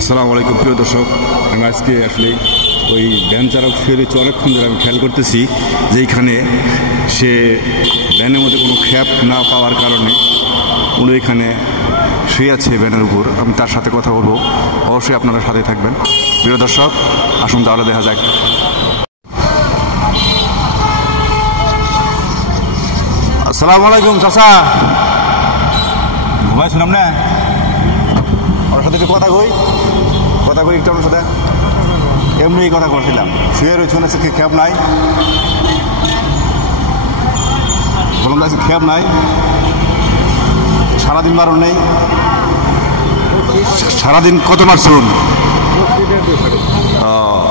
আসসালামু আলাইকুম প্রিয় দর্শক, আমি আজকে আসলে ওই ভ্যান চালক শুয়ে রয়েছে অনেকক্ষণ ধরে। আমি খেয়াল করতেছি যে এইখানে সে ভ্যানের মধ্যে কোনো খ্যাপ না পাওয়ার কারণে উনি এখানে শুয়ে আছে ভ্যানের উপর। আমি তার সাথে কথা বলবো, অবশ্যই আপনারা সাথে থাকবেন। প্রিয় দর্শক, আসুন তাহলে দেখা যাক। আসসালামু আলাইকুম চাচা, ঘুমাইছিলাম না? ওর সাথে একটু কথা কই একটু আমার সাথে। এমনি কথা করছিলাম, শুয়ে রয়েছে কি খ্যাপ নাই? বললাম আজকে খ্যাপ নাই, সারাদিন মারুন নেই। সারাদিন কত মারছুন?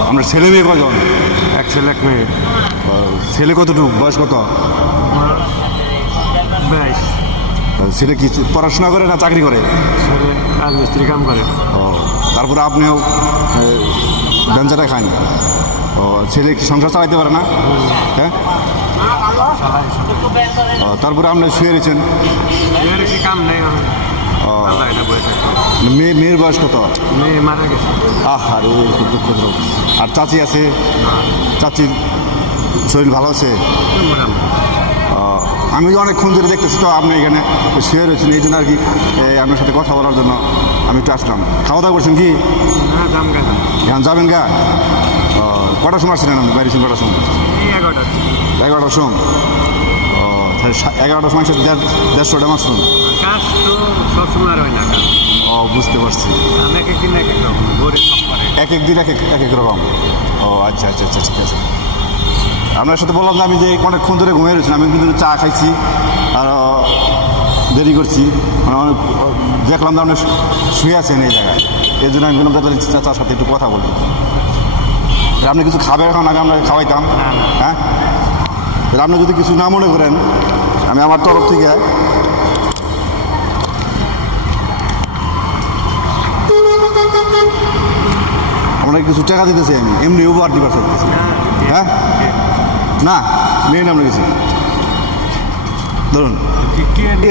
আমরা ছেলে মেয়ে কজন? এক ছেলে এক মেয়ে। ছেলে কতটুকু, বয়স কত? ছেলে কি পড়াশোনা করে না চাকরি করে? ছেলে রাজমিস্ত্রি কাম করে। ও, তারপরে আপনিও ব্যঞ্জাটা খান? ও, ছেলে কি সংসার চালাইতে পারে না? হ্যাঁ, তারপরে আপনি শুয়ে রয়েছেন। কাম নেই। মেয়ের বয়স কত? মেয়ে মারা গেছে। আরে খুব দুঃখজনক। আর চাচি আছে? চাচির শরীর ভালো আছে? আমি অনেকক্ষণ ধরে দেখতেছি তো আপনি এখানে শুয়ে রয়েছেন, এই জন্য আর কি আপনার সাথে কথা বলার জন্য আমি একটু আসলাম। খাওয়া দাওয়া করছেন কি? এখন যাবেন গা? কটার সময় আসছিলেন আপনি? বাইরে ছিলেন কটার সময়? 11টার সময়। ও, 11টার সময় 150টা মাছ শুনুন। ও, বুঝতে পারছি। এক এক দিন এক এক রকম। ও আচ্ছা আচ্ছা আচ্ছা, ঠিক আছে। আপনার সাথে বললাম যে আমি যে অনেকক্ষণ ধরে ঘুমিয়ে রয়েছি, আমি কিন্তু চা খাইছি আর দেরি করছি, মানে দেখলাম যে আপনি শুয়ে আছেন এই জায়গায়, এই জন্য আমি বললাম তাহলে চাচার সাথে একটু কথা বলবো। আপনি কিছু খাবে এখন? আগে আমরা খাওয়াইতাম। হ্যাঁ, আপনি যদি কিছু না মনে করেন, আমি আমার তরফ থেকে আপনাকে কিছু টাকা দিতেছি। আমি এমনি উপহার দিবার চাইতেছি। হ্যাঁ, না নেই না, আমরা কিছু ধরুন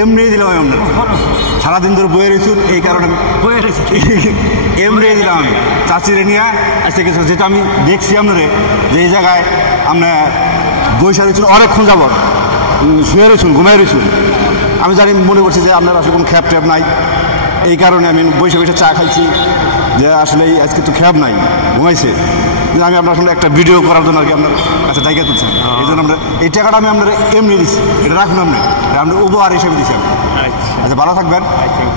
এমনি দিলাম। আমি আপনার সারাদিন ধরে বয়ে রয়েছুন, এই কারণে এমনি দিলাম। আমি চাচিরে নিয়ে আজকে কিছু, যেটা আমি দেখছি আপনারে যে এই জায়গায় আপনার বৈশা রয়েছুন অনেকক্ষণ যাবত, শুয়ে রয়েছুন, ঘুমাই রয়েছুন। আমি জানি, মনে করছি যে আপনার আসলে কোনো খ্যাপ ট্যাপ নাই, এই কারণে আমি বৈশা বৈশা চা খাইছি যে আসলে আজকে তো খ্যাপ নাই, ঘুমাইছে। আমি আপনার সঙ্গে একটা ভিডিও করার জন্য আর কি আপনার কাছে টাইকা তুলছি। এই জন্য আমরা এই টাকাটা আমি আপনার এমনি দিচ্ছি, এটা রাখুন আপনি, আপনার উপহার হিসেবে দিচ্ছি। আচ্ছা, ভালো থাকবেন,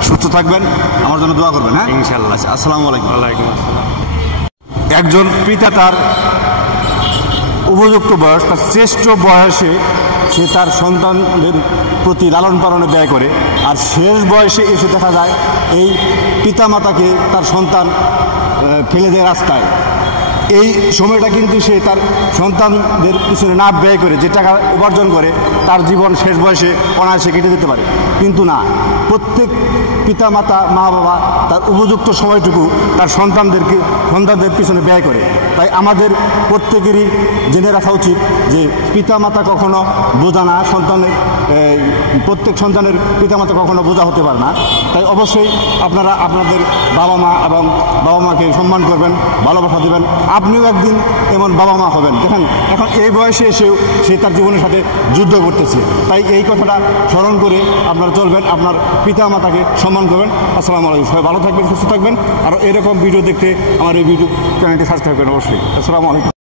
সুস্থ থাকবেন, আমার জন্য দোয়া করবেন। হ্যাঁ, ইনশাআল্লাহ। আচ্ছা, আসসালামু আলাইকুম। ওয়ালাইকুম আসসালাম। একজন পিতা তার উপযুক্ত বয়স, তার শ্রেষ্ঠ বয়সে সে তার সন্তানদের প্রতি লালন পালনে ব্যয় করে, আর শেষ বয়সে এসে দেখা যায় এই পিতামাতাকে তার সন্তান ফেলে দেয় রাস্তায়। এই সময়টা কিন্তু সে তার সন্তানদের পিছনে না ব্যয় করে যে টাকা উপার্জন করে, তার জীবন শেষ বয়সে অনায়াসে কেটে যেতে পারে। কিন্তু না, প্রত্যেক পিতামাতা, মা বাবা তার উপযুক্ত সময়টুকু তার সন্তানদের পিছনে ব্যয় করে। তাই আমাদের প্রত্যেকেরই জেনে রাখা উচিত যে পিতামাতা কখনো বোঝা না, প্রত্যেক সন্তানের পিতামাতা কখনো বোঝা হতে পারে না। তাই অবশ্যই আপনারা আপনাদের বাবা মা এবং বাবা মাকে সম্মান করবেন, ভালোবাসা দেবেন। আপনিও একদিন এমন বাবা মা হবেন। দেখেন, এখন এই বয়সে এসেও সে তার জীবনের সাথে যুদ্ধ করতেছে। তাই এই কথাটা স্মরণ করে আপনারা চলবেন, আপনার পিতা মাতাকে সম্মান করবেন। আসসালামু আলাইকুম। সবাই ভালো থাকবেন, সুস্থ থাকবেন। আর এরকম ভিডিও দেখতে আমার এই ভিডিও চ্যানেলটি সাবস্ক্রাইব করবেন অবশ্যই। আসসালামু আলাইকুম।